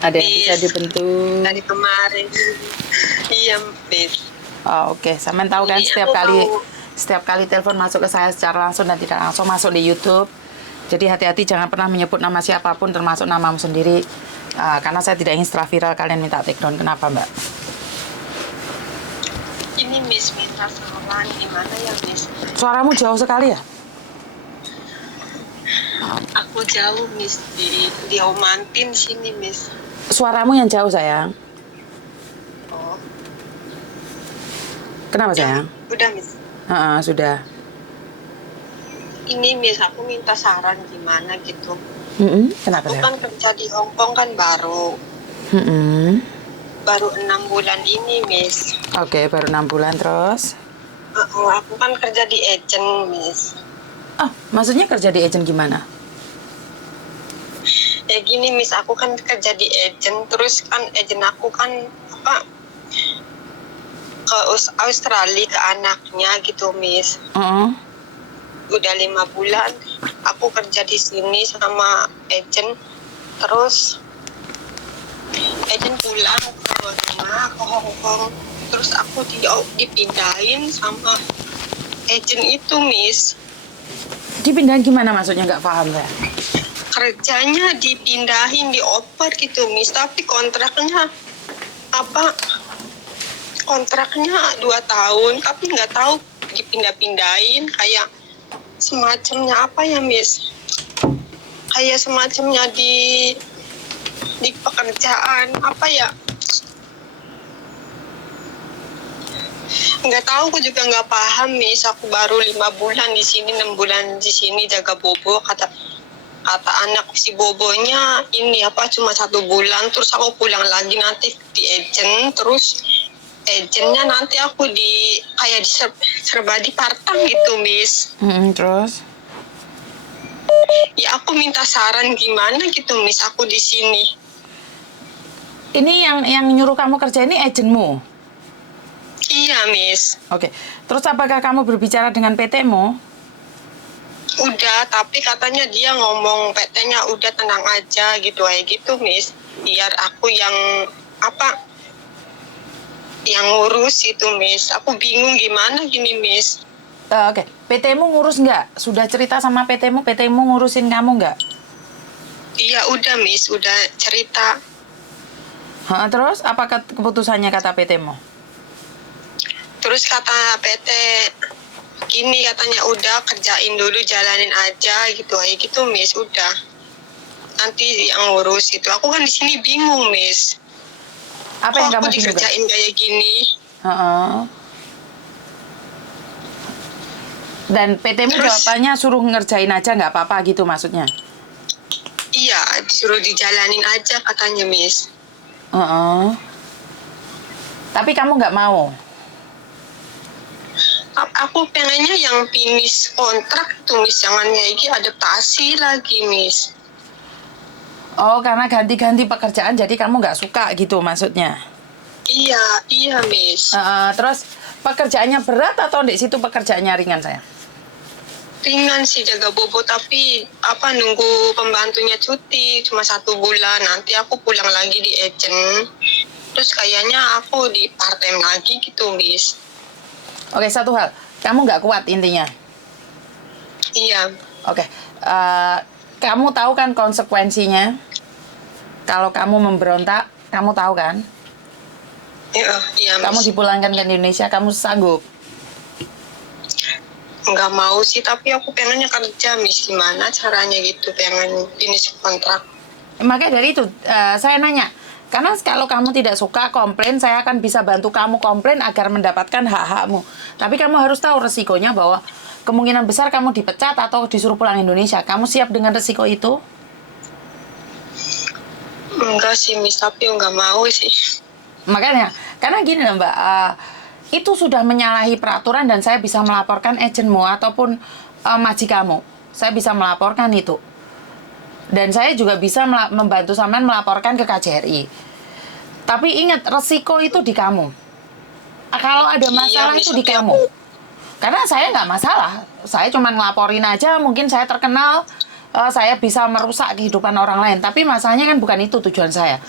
Ada yang bisa Miss, dibentuk. dari kemarin. Iya, Miss. Oh, oke. Sampean tahu kan Ini aku mau, setiap kali telepon masuk ke saya secara langsung dan tidak langsung masuk di YouTube. Jadi hati-hati jangan pernah menyebut nama siapapun termasuk namamu sendiri. Karena saya tidak ingin setelah viral kalian minta take down. Kenapa, Mbak? ini Miss minta saran gimana ya, Miss? Suaramu jauh sekali ya? Aku jauh, Miss, di Omantin sini, Miss. Suaramu yang jauh, sayang. Oh, Kenapa, sayang? udah, Miss. Sudah. Ini Miss, aku minta saran gimana gitu. Kenapa, Aku sayang? kan kerja di Hong Kong kan baru 6 bulan ini, Miss. Oke, baru 6 bulan terus. Aku kan kerja di agent, Miss. Maksudnya kerja di agent gimana? Ya gini, Miss, aku kan kerja di agent, terus kan agent aku kan ke Australia ke anaknya gitu, Miss. Udah 5 bulan aku kerja di sini sama agent, terus agent pulang ke rumah ke Hong Kong, terus aku dipindahin sama agent itu, Miss. Dipindahin gimana maksudnya? Nggak paham saya. Kerjanya dipindahin, dioper gitu, Miss, tapi kontraknya 2 tahun, tapi nggak tahu dipindah-pindahin kayak semacamnya apa ya, Miss, kayak semacamnya di pekerjaan apa ya, nggak tahu, aku juga nggak paham, Miss. Aku baru 5 bulan di sini, 6 bulan di sini jaga Bobo. Kata anak si Bobonya ini cuma 1 bulan, terus aku pulang lagi nanti di agent, terus agentnya nanti aku kayak serba di part-time gitu, Miss. Terus? Ya aku minta saran gimana gitu, Miss, aku di sini. Ini yang nyuruh kamu kerja ini agentmu? Iya, Miss. Oke. Terus apakah kamu berbicara dengan PT-mu? Udah, tapi katanya dia ngomong PT-nya udah tenang aja gitu aja gitu, Miss. Biar aku yang ngurus itu, Miss. Aku bingung gimana gini, Miss. Oke. PT-mu ngurus nggak? Sudah cerita sama PT-mu ngurusin kamu nggak? Iya, udah, Miss. Udah cerita. Terus apa keputusannya kata PT-mu? Terus kata PT gini, katanya udah kerjain dulu, jalanin aja gitu aja gitu, Miss. Udah, nanti yang ngurus itu. Aku kan di sini bingung, Miss. Apa yang kamu aku dikerjain kayak gini? Dan PT-mu jawabannya suruh ngerjain aja nggak apa-apa gitu maksudnya? Iya, disuruh dijalanin aja katanya, Miss. Tapi kamu nggak mau? Aku pengennya yang finish kontrak tuh, Miss. Jangan kayak adaptasi lagi, Miss. Oh, karena ganti-ganti pekerjaan jadi kamu nggak suka gitu maksudnya? Iya, Miss. Terus pekerjaannya berat atau di situ pekerjaannya ringan, saya? Ringan sih jaga Bobo, tapi nunggu pembantunya cuti cuma 1 bulan, nanti aku pulang lagi di agent, terus kayaknya aku di part time lagi gitu, Miss. Oke, satu hal, kamu nggak kuat intinya? Iya. Oke, kamu tahu kan konsekuensinya kalau kamu memberontak, kamu tahu kan? Iya, Miss. Kamu dipulangkan ke Indonesia, kamu sanggup? Nggak mau sih, tapi aku pengennya kerja, Miss. Gimana caranya gitu, pengen finish kontrak. Makanya dari itu saya nanya, karena kalau kamu tidak suka komplain, saya akan bisa bantu kamu komplain agar mendapatkan hak-hakmu. Tapi kamu harus tahu resikonya bahwa kemungkinan besar kamu dipecat atau disuruh pulang Indonesia. Kamu siap dengan resiko itu? Enggak sih, Miss, tapi nggak mau sih. Makanya, karena gini loh, Mbak, itu sudah menyalahi peraturan dan saya bisa melaporkan agentmu ataupun majikamu. Saya bisa melaporkan itu. Dan saya juga bisa membantu sampean melaporkan ke KJRI. Tapi ingat, resiko itu di kamu. Kalau ada masalah itu di kamu. Karena saya nggak masalah. Saya cuma ngelaporin aja, mungkin saya terkenal. saya bisa merusak kehidupan orang lain. Tapi masalahnya kan bukan itu tujuan saya.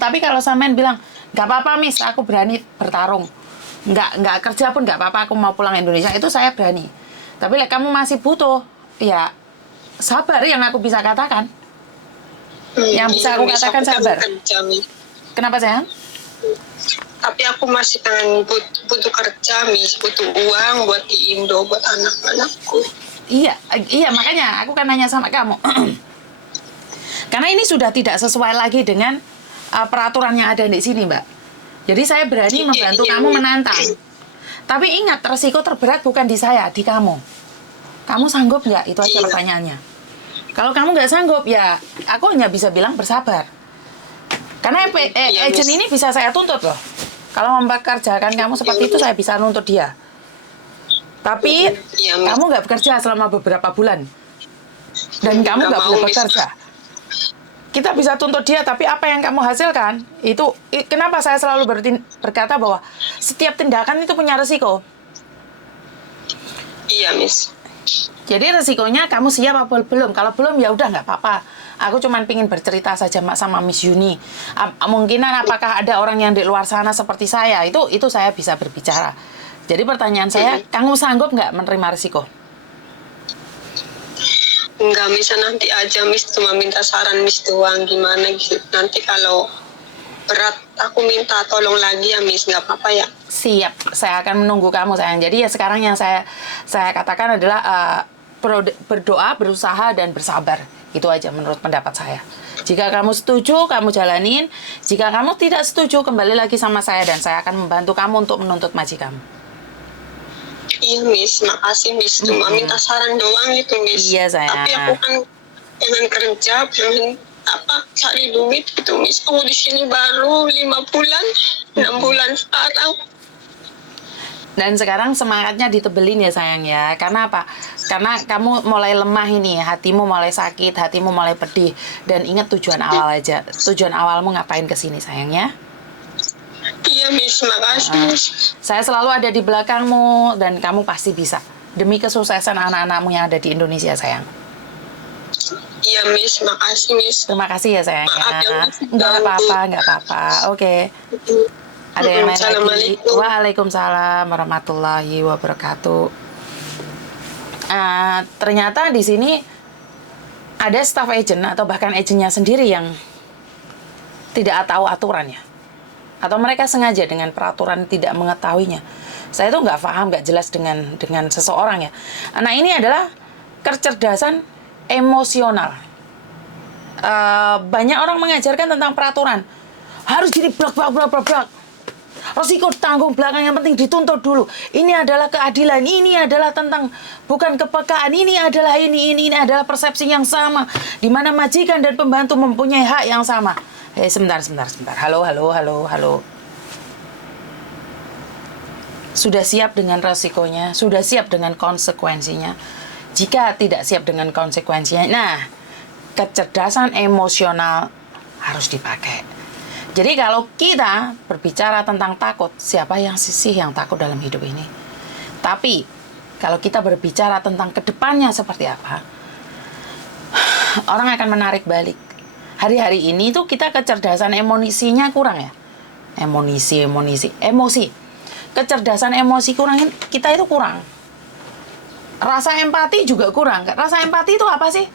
Tapi kalau sampean bilang, nggak apa-apa Miss, aku berani bertarung. Nggak kerja pun nggak apa-apa, aku mau pulang Indonesia, itu saya berani. Tapi kamu masih butuh, ya sabar yang aku bisa katakan. Yang bisa aku katakan sabar. Kenapa sayang? Tapi aku masih pengen butuh kerja, Miss, butuh uang buat di Indo, buat anak-anakku. Iya, makanya aku kan nanya sama kamu. Karena ini sudah tidak sesuai lagi dengan peraturan yang ada di sini, Mbak. Jadi saya berani membantu kamu menantang. Tapi ingat, resiko terberat bukan di saya, di kamu. Kamu sanggup nggak? Itu aja pertanyaannya. Kalau kamu nggak sanggup, ya aku hanya bisa bilang bersabar. Karena agent ini bisa saya tuntut loh. Kalau mempekerjakan kamu seperti itu, saya bisa nuntut dia. Tapi kamu nggak bekerja selama beberapa bulan. Dan kamu nggak boleh bekerja. Kita bisa tuntut dia, tapi apa yang kamu hasilkan, itu kenapa saya selalu berkata bahwa setiap tindakan itu punya resiko. Iya, Miss. Jadi resikonya kamu siap apa belum? Kalau belum ya udah nggak apa-apa. Aku cuma pingin bercerita saja sama Miss Yuni. Mungkinan apakah ada orang yang di luar sana seperti saya? Itu saya bisa berbicara. Jadi pertanyaan saya, kamu sanggup nggak menerima risiko? Nggak, Miss, nanti aja, Miss. Cuma minta saran Miss doang gimana gitu. Nanti kalau berat aku minta tolong lagi ya, Miss. Nggak apa-apa ya? Siap, saya akan menunggu kamu sayang. Jadi ya sekarang yang saya katakan adalah berdoa, berusaha, dan bersabar. Itu aja menurut pendapat saya. Jika kamu setuju, kamu jalanin. Jika kamu tidak setuju, kembali lagi sama saya dan saya akan membantu kamu untuk menuntut maji kamu. Iya, Miss. Makasih, Miss. Cuma minta saran doang gitu, Miss. Iya, sayang. Tapi aku kan pengen kerja, pengen cari duit gitu, Miss. Aku di sini baru 5 bulan, 6 bulan sekarang. Dan sekarang semangatnya ditebelin ya sayang ya. Karena apa? Karena kamu mulai lemah ini, hatimu mulai sakit, hatimu mulai pedih. Dan ingat tujuan awal aja. Tujuan awalmu ngapain kesini sayang ya? Iya, Miss. Makasih, Miss. Saya selalu ada di belakangmu dan kamu pasti bisa. Demi kesuksesan anak-anakmu yang ada di Indonesia sayang. Iya, Miss. Makasih, Miss. Terima kasih ya sayang Maaf ya, ya. Miss. Nggak apa-apa. Oke. Ada yang lain lagi? Assalamualaikum. Waalaikumsalam warahmatullahi wabarakatuh. Ternyata di sini ada staff agent atau bahkan agentnya sendiri yang tidak tahu aturannya. Atau mereka sengaja dengan peraturan tidak mengetahuinya. Saya tuh nggak paham, nggak jelas dengan seseorang ya. Nah ini adalah kecerdasan emosional. Banyak orang mengajarkan tentang peraturan. Harus jadi blak. Resiko tanggung belakang, yang penting dituntut dulu. Ini adalah keadilan, ini adalah tentang bukan kepekaan, ini adalah ini adalah persepsi yang sama, di mana majikan dan pembantu mempunyai hak yang sama. Sebentar. Halo. Sudah siap dengan resikonya, sudah siap dengan konsekuensinya. Jika tidak siap dengan konsekuensinya, nah, kecerdasan emosional harus dipakai. Jadi kalau kita berbicara tentang takut, siapa sih yang takut dalam hidup ini? Tapi kalau kita berbicara tentang kedepannya seperti apa, orang akan menarik balik. Hari-hari ini tuh kita kecerdasan emosinya kurang ya. Emosi. Kecerdasan emosi kita itu kurang. Rasa empati juga kurang. Rasa empati itu apa sih?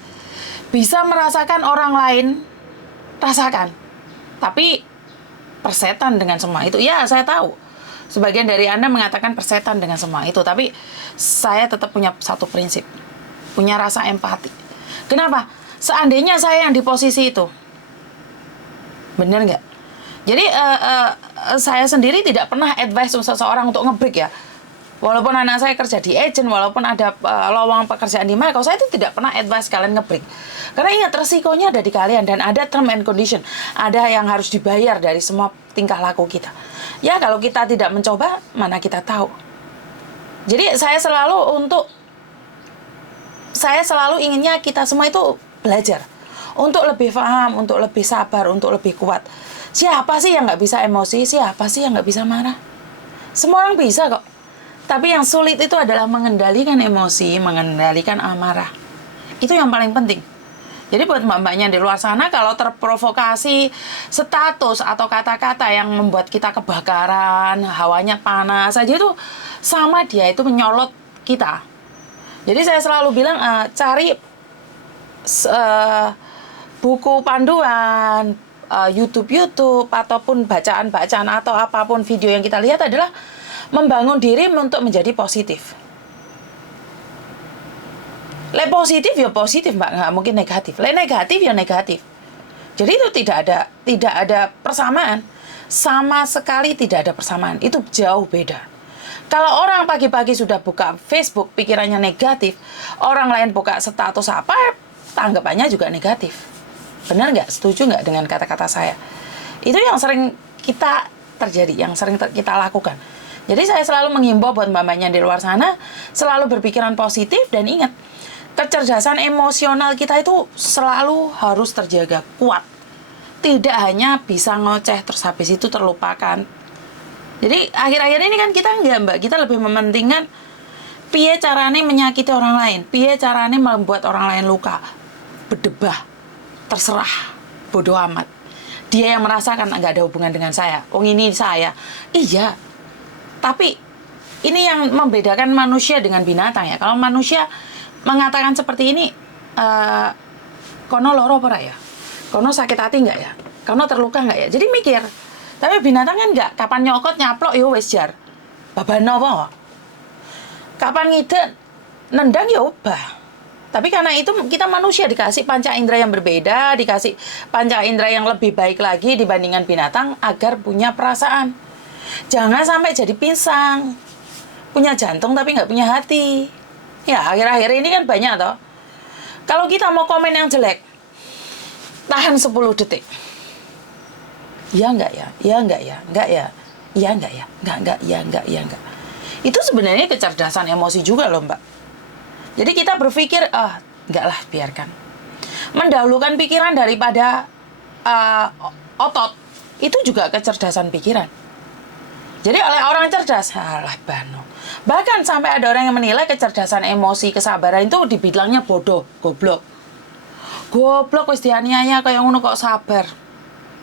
Bisa merasakan orang lain rasakan. Tapi persetan dengan semua itu. Ya, saya tahu. Sebagian dari Anda mengatakan persetan dengan semua itu. Tapi saya tetap punya satu prinsip. Punya rasa empati. Kenapa? Seandainya saya yang di posisi itu. Bener nggak? Jadi saya sendiri tidak pernah advice seseorang untuk nge-break ya. Walaupun anak saya kerja di agent, walaupun ada lowongan pekerjaan di Marco, saya itu tidak pernah advice kalian nge-break. Karena ingat, resikonya ada di kalian dan ada term and condition. Ada yang harus dibayar dari semua tingkah laku kita. Ya, kalau kita tidak mencoba, mana kita tahu. Jadi saya selalu inginnya kita semua itu belajar. Untuk lebih paham, untuk lebih sabar, untuk lebih kuat. Siapa sih yang nggak bisa emosi? Siapa sih yang nggak bisa marah? Semua orang bisa kok. Tapi yang sulit itu adalah mengendalikan emosi, mengendalikan amarah. Itu yang paling penting. Jadi buat mbak-mbaknya di luar sana, kalau terprovokasi status atau kata-kata yang membuat kita kebakaran, hawanya panas aja, itu sama dia itu menyolot kita. Jadi saya selalu bilang, cari buku panduan, YouTube ataupun bacaan-bacaan atau apapun video yang kita lihat adalah membangun diri untuk menjadi positif. Le positif ya positif, Mbak, nggak mungkin negatif. Le negatif ya negatif. Jadi itu tidak ada persamaan. Sama sekali tidak ada persamaan. Itu jauh beda. Kalau orang pagi-pagi sudah buka Facebook, pikirannya negatif, orang lain buka status apa, tanggapannya juga negatif. Benar nggak? Setuju nggak dengan kata-kata saya? Itu yang sering kita terjadi, yang sering kita lakukan. Jadi saya selalu menghimbau buat mbak-mbaknya di luar sana, selalu berpikiran positif dan ingat, kecerdasan emosional kita itu selalu harus terjaga kuat. Tidak hanya bisa ngoceh terus habis itu terlupakan. Jadi akhir-akhir ini kan kita enggak, Mbak. Kita lebih mementingkan piye carane menyakiti orang lain, piye carane membuat orang lain luka. Berdebah, terserah, bodoh amat. Dia yang merasakan enggak ada hubungan dengan saya. Oh ini saya. Iya. Tapi ini yang membedakan manusia dengan binatang ya. Kalau manusia mengatakan seperti ini, kono loro apa ya? Kono sakit hati nggak ya? Kono terluka nggak ya? Jadi mikir. Tapi binatang kan nggak. Kapan nyokot nyaplok ya wes jar. Babano apa? Kapan ngide nendang ya ubah. Tapi karena itu kita manusia dikasih panca indera yang berbeda, dikasih panca indera yang lebih baik lagi dibandingkan binatang agar punya perasaan. Jangan sampai jadi pisang. Punya jantung tapi nggak punya hati. Ya, akhir-akhir ini kan banyak toh. Kalau kita mau komen yang jelek, tahan 10 detik. Ya enggak ya? Ya enggak ya? Enggak ya? Ya enggak ya? Enggak, ya enggak, ya enggak. Itu sebenarnya kecerdasan emosi juga loh, Mbak. Jadi kita berpikir, enggak lah, biarkan. Mendahulukan pikiran daripada otot, itu juga kecerdasan pikiran. Jadi oleh orang cerdas, alah bano. Bahkan sampai ada orang yang menilai kecerdasan emosi, kesabaran itu dibilangnya bodoh, goblok. Goblok wis dianiaya kayak ngono kok sabar.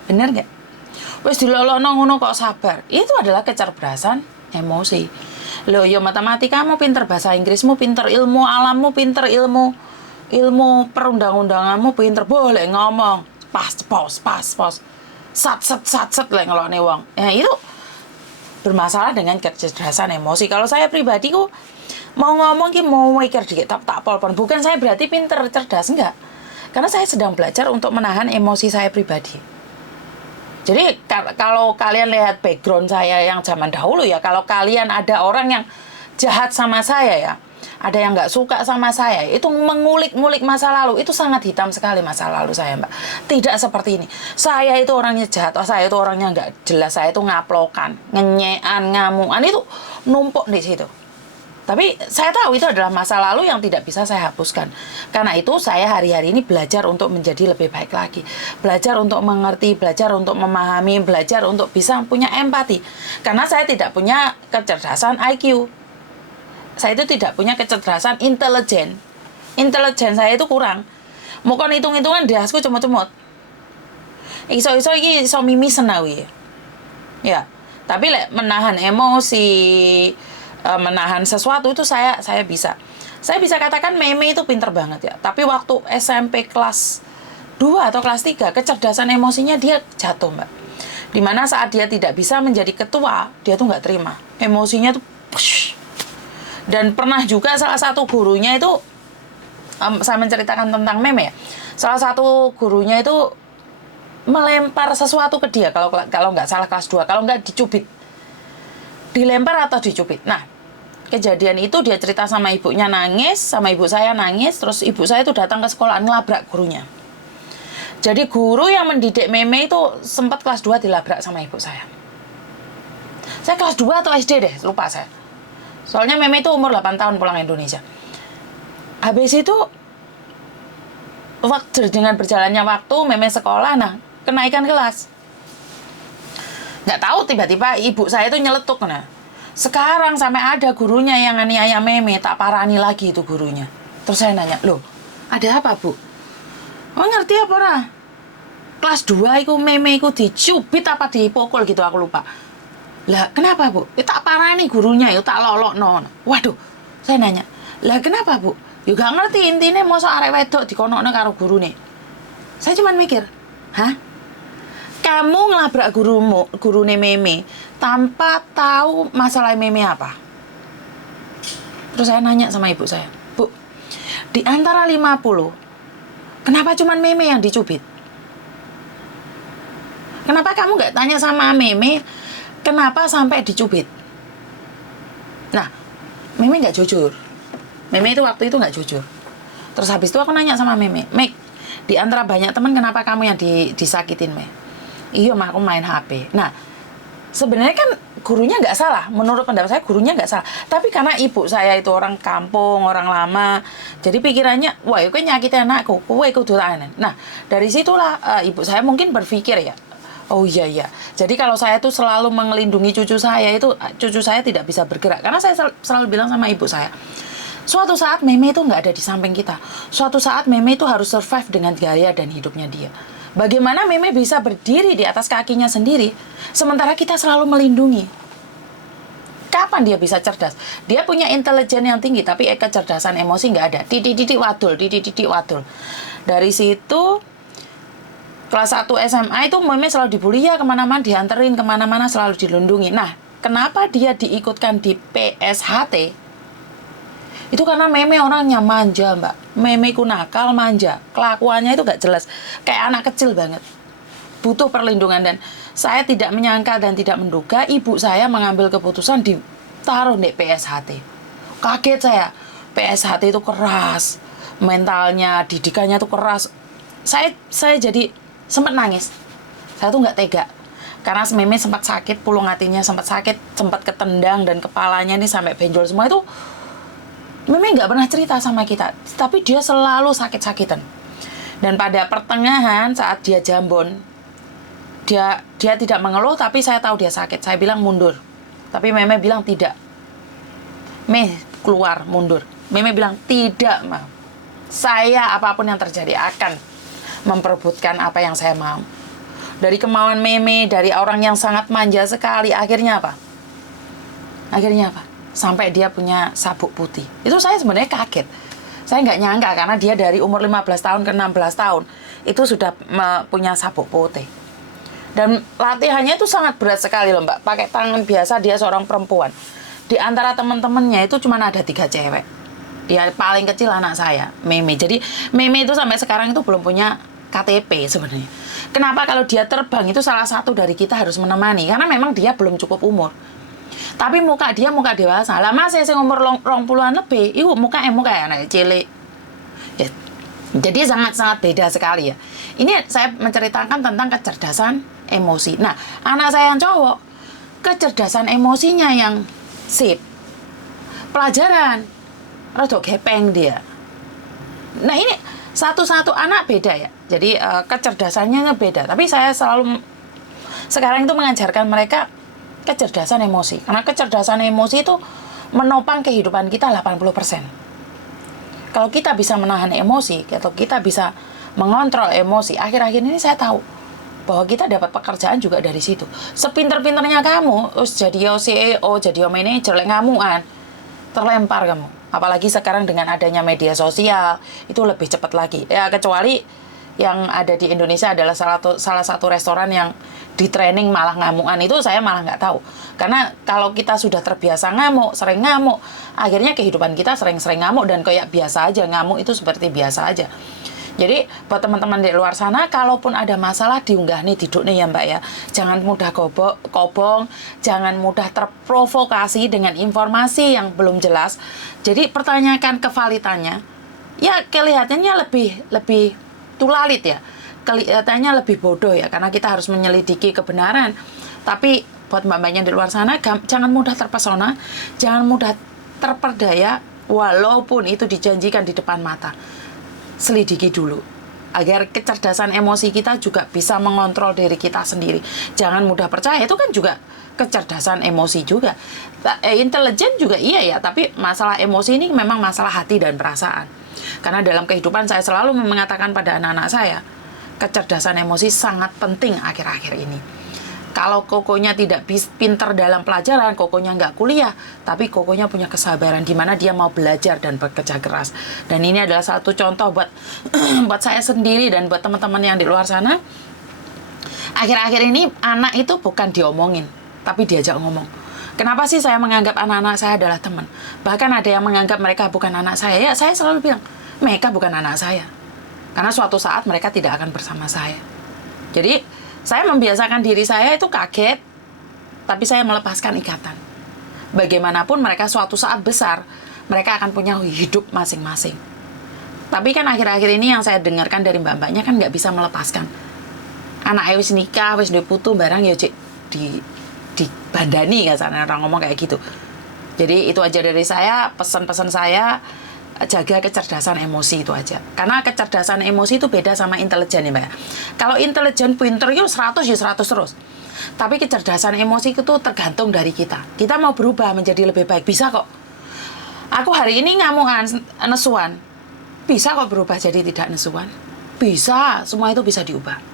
Bener nggak? Wis dilolokno ngono kok sabar. Itu adalah kecerdasan emosi. Loh, ya matematikamu pinter, bahasa Inggrismu pinter, ilmu alammu pinter, ilmu perundang-undanganmu pinter, boleh ngomong. Pas. Sat lek ngelokne wong. Ya itu bermasalah dengan kecerdasan emosi. Kalau saya pribadi mau ngomong mau mikir dikit tak polpon. Bukan saya berarti pinter, cerdas, enggak. Karena saya sedang belajar untuk menahan emosi saya pribadi. Jadi kalau kalian lihat background saya yang zaman dahulu ya, kalau kalian ada orang yang jahat sama saya ya, ada yang nggak suka sama saya, itu mengulik-ngulik masa lalu, itu sangat hitam sekali masa lalu saya, Mbak. Tidak seperti ini. Saya itu orangnya jahat, saya itu orangnya nggak jelas, saya itu ngaplokan, ngenyean, ngamuan, itu numpuk di situ. Tapi saya tahu itu adalah masa lalu yang tidak bisa saya hapuskan. Karena itu saya hari-hari ini belajar untuk menjadi lebih baik lagi. Belajar untuk mengerti, belajar untuk memahami, belajar untuk bisa punya empati. Karena saya tidak punya kecerdasan IQ. Saya itu tidak punya kecerdasan intelijen. Intelijen saya itu kurang. Mau kon hitung-hitungan dasku cemot-cemot. Iso-iso iki iso mimisen awi. Ya, tapi menahan emosi, menahan sesuatu itu saya bisa. Saya bisa katakan Meme itu pinter banget ya. Tapi waktu SMP kelas 2 atau kelas 3, kecerdasan emosinya dia jatuh, Mbak. Dimana saat dia tidak bisa menjadi ketua, dia tuh nggak terima. Emosinya tuh push. Dan pernah juga salah satu gurunya itu, saya menceritakan tentang Meme ya. Salah satu gurunya itu melempar sesuatu ke dia, kalau nggak salah kelas 2, kalau nggak dicubit. Dilempar atau dicubit. Nah, kejadian itu dia cerita sama ibunya nangis, sama ibu saya nangis, terus ibu saya itu datang ke sekolah ngelabrak gurunya. Jadi guru yang mendidik Meme itu sempat kelas 2 dilabrak sama ibu saya. Saya kelas 2 atau SD deh, lupa saya. Soalnya Meme itu umur 8 tahun pulang Indonesia. Habis itu, dengan berjalannya waktu, Meme sekolah, nah, kenaikan kelas. Nggak tahu tiba-tiba ibu saya itu nyeletuk, nah. Sekarang sampai ada gurunya yang aniaya Meme, tak parani lagi itu gurunya. Terus saya nanya, loh, Ada apa, Bu? Oh, ngerti apa ora? Kelas 2 iku meme iku dicubit apa dipukul gitu, aku lupa. Lah, kenapa, Bu? Ya tak parani gurunya, ya tak lolokno. Waduh, saya nanya. Lah, kenapa, Bu? Ya gak ngerti, intinya mosok arek wedok dikonokno karo gurune. Saya cuma mikir, hah? Kamu ngelabrak gurune meme tanpa tahu masalah meme apa? Terus saya nanya sama ibu saya, Bu, di antara 50, kenapa cuma meme yang dicubit? Kenapa kamu nggak tanya sama meme, kenapa sampai dicubit? Nah, meme nggak jujur. Meme itu waktu itu nggak jujur. Terus habis itu aku nanya sama meme, Mek, di antara banyak teman kenapa kamu yang disakitin, Mek? Iya, mah aku main HP. Nah, sebenarnya kan gurunya nggak salah. Menurut pendapat saya gurunya nggak salah. Tapi karena ibu saya itu orang kampung, orang lama, jadi pikirannya, wah, itu nyakitin anakku, kowe kudu tahanan. Nah, dari situlah ibu saya mungkin berpikir ya, oh iya. Jadi kalau saya tuh selalu mengelindungi cucu saya tidak bisa bergerak. Karena saya selalu bilang sama ibu saya, suatu saat meme itu nggak ada di samping kita. Suatu saat meme itu harus survive dengan gaya dan hidupnya dia. Bagaimana meme bisa berdiri di atas kakinya sendiri, sementara kita selalu melindungi? Kapan dia bisa cerdas? Dia punya intelijen yang tinggi, tapi kecerdasan emosi nggak ada. Titik-titik wadul. Dari situ, kelas 1 SMA itu meme selalu dibully ya, kemana-mana dianterin, kemana-mana selalu dilindungi. Nah, kenapa dia diikutkan di PSHT? Itu karena meme orangnya manja, Mbak. Meme ku nakal, manja. Kelakuannya itu gak jelas. Kayak anak kecil banget. Butuh perlindungan. Dan saya tidak menyangka dan tidak menduga ibu saya mengambil keputusan ditaruh di PSHT. Kaget saya. PSHT itu keras. Mentalnya, didikannya itu keras. Saya jadi sempat nangis. Saya tuh gak tega. Karena meme sempat sakit, pulung hatinya sempat sakit, sempat ketendang, dan kepalanya ini sampai benjol semua itu. Meme nggak pernah cerita sama kita, tapi dia selalu sakit-sakitan. Dan pada pertengahan saat dia jambon, dia tidak mengeluh, tapi saya tahu dia sakit. Saya bilang mundur, tapi Meme bilang tidak. Keluar, mundur. Meme bilang tidak, Ma. Saya apapun yang terjadi akan memperebutkan apa yang saya mau. Dari kemauan Meme, dari orang yang sangat manja sekali, akhirnya apa? Sampai dia punya sabuk putih. Itu saya sebenarnya kaget. Saya nggak nyangka karena dia dari umur 15 tahun ke 16 tahun itu sudah punya sabuk putih. Dan latihannya itu sangat berat sekali loh, Mbak. Pakai tangan biasa, dia seorang perempuan. Di antara teman-temannya itu cuma ada 3 cewek. Dia paling kecil anak saya, Meme. Jadi Meme itu sampai sekarang itu belum punya KTP sebenarnya. Kenapa kalau dia terbang itu salah satu dari kita harus menemani? Karena memang dia belum cukup umur. Tapi muka dewasa. Lah Mas yang umur 20-an lebih, itu muka anak cilik. Ya, jadi sangat-sangat beda sekali ya. Ini saya menceritakan tentang kecerdasan emosi. Nah, anak saya yang cowok, kecerdasan emosinya yang sip. Pelajaran rada gepeng dia. Nah, ini satu-satu anak beda ya. Jadi kecerdasannya beda. Tapi saya selalu sekarang itu mengajarkan mereka kecerdasan emosi. Karena kecerdasan emosi itu menopang kehidupan kita 80%. Kalau kita bisa menahan emosi, atau kita bisa mengontrol emosi, akhir-akhir ini saya tahu bahwa kita dapat pekerjaan juga dari situ. Sepinter-pinternya kamu, terus jadi CEO, jadi manajer, ngamuan, terlempar kamu. Apalagi sekarang dengan adanya media sosial, itu lebih cepat lagi. Ya, kecuali yang ada di Indonesia adalah salah satu restoran yang di training malah ngamuan, itu saya malah nggak tahu. Karena kalau kita sudah terbiasa ngamuk, sering ngamuk, akhirnya kehidupan kita sering-sering ngamuk dan kayak biasa aja, ngamuk itu seperti biasa aja. Jadi buat teman-teman di luar sana, kalaupun ada masalah diunggah nih, duduk nih ya Mbak ya. Jangan mudah kobong, jangan mudah terprovokasi dengan informasi yang belum jelas. Jadi pertanyakan kevalitannya. Ya kelihatannya lebih tulalit ya. Kelihatannya lebih bodoh ya, karena kita harus menyelidiki kebenaran. Tapi buat mbak-mbaknya di luar sana, jangan mudah terpesona, jangan mudah terperdaya, walaupun itu dijanjikan di depan mata. Selidiki dulu, agar kecerdasan emosi kita juga bisa mengontrol diri kita sendiri. Jangan mudah percaya, itu kan juga kecerdasan emosi juga. Intelijen juga iya ya, tapi masalah emosi ini memang masalah hati dan perasaan. Karena dalam kehidupan saya selalu mengatakan pada anak-anak saya, kecerdasan emosi sangat penting akhir-akhir ini. Kalau kokonya tidak pinter dalam pelajaran, kokonya nggak kuliah, tapi kokonya punya kesabaran di mana dia mau belajar dan bekerja keras. Dan ini adalah satu contoh buat buat saya sendiri dan buat teman-teman yang di luar sana. Akhir-akhir ini anak itu bukan diomongin, tapi diajak ngomong. Kenapa sih saya menganggap anak-anak saya adalah teman? Bahkan ada yang menganggap mereka bukan anak saya. Ya, saya selalu bilang, mereka bukan anak saya. Karena suatu saat mereka tidak akan bersama saya. Jadi, saya membiasakan diri saya itu kaget, tapi saya melepaskan ikatan. Bagaimanapun mereka suatu saat besar, mereka akan punya hidup masing-masing. Tapi kan akhir-akhir ini yang saya dengarkan dari mbak-mbaknya kan nggak bisa melepaskan. Anak wis nikah, wis duwe putu barang ya cik di bandani kan sana orang ngomong kayak gitu. Jadi itu aja dari saya, pesan-pesan saya, jaga kecerdasan emosi itu aja. Karena kecerdasan emosi itu beda sama intelijen ya Mbak. Kalau intelijen pinter ya 100 ya 100 terus. Tapi kecerdasan emosi itu tergantung dari kita. Kita mau berubah menjadi lebih baik, bisa kok. Aku hari ini ngamuan, nesuan. Bisa kok berubah jadi tidak nesuan. Bisa, semua itu bisa diubah.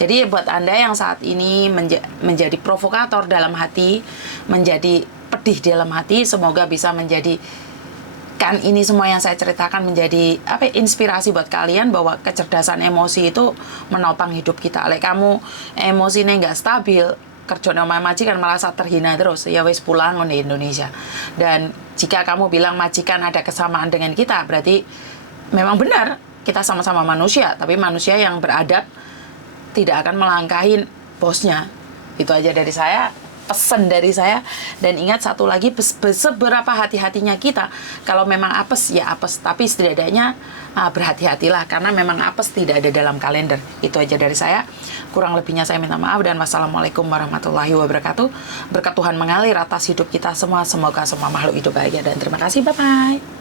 Jadi buat Anda yang saat ini menjadi provokator dalam hati, menjadi pedih dalam hati, semoga bisa menjadi kan ini semua yang saya ceritakan menjadi inspirasi buat kalian bahwa kecerdasan emosi itu menopang hidup kita. Lek kamu emosinya nggak stabil, kerja nama majikan merasa terhina terus, ya wis pulang di Indonesia. Dan jika kamu bilang majikan ada kesamaan dengan kita, berarti memang benar kita sama-sama manusia, tapi manusia yang beradab tidak akan melangkahin bosnya. Itu aja dari saya, pesan dari saya. Dan ingat satu lagi, seberapa hati-hatinya kita. Kalau memang apes, ya apes. Tapi setidaknya berhati-hatilah. Karena memang apes tidak ada dalam kalender. Itu aja dari saya. Kurang lebihnya saya minta maaf. Dan wassalamualaikum warahmatullahi wabarakatuh. Berkat Tuhan mengalir atas hidup kita semua. Semoga semua makhluk hidup bahagia. Dan terima kasih. Bye-bye.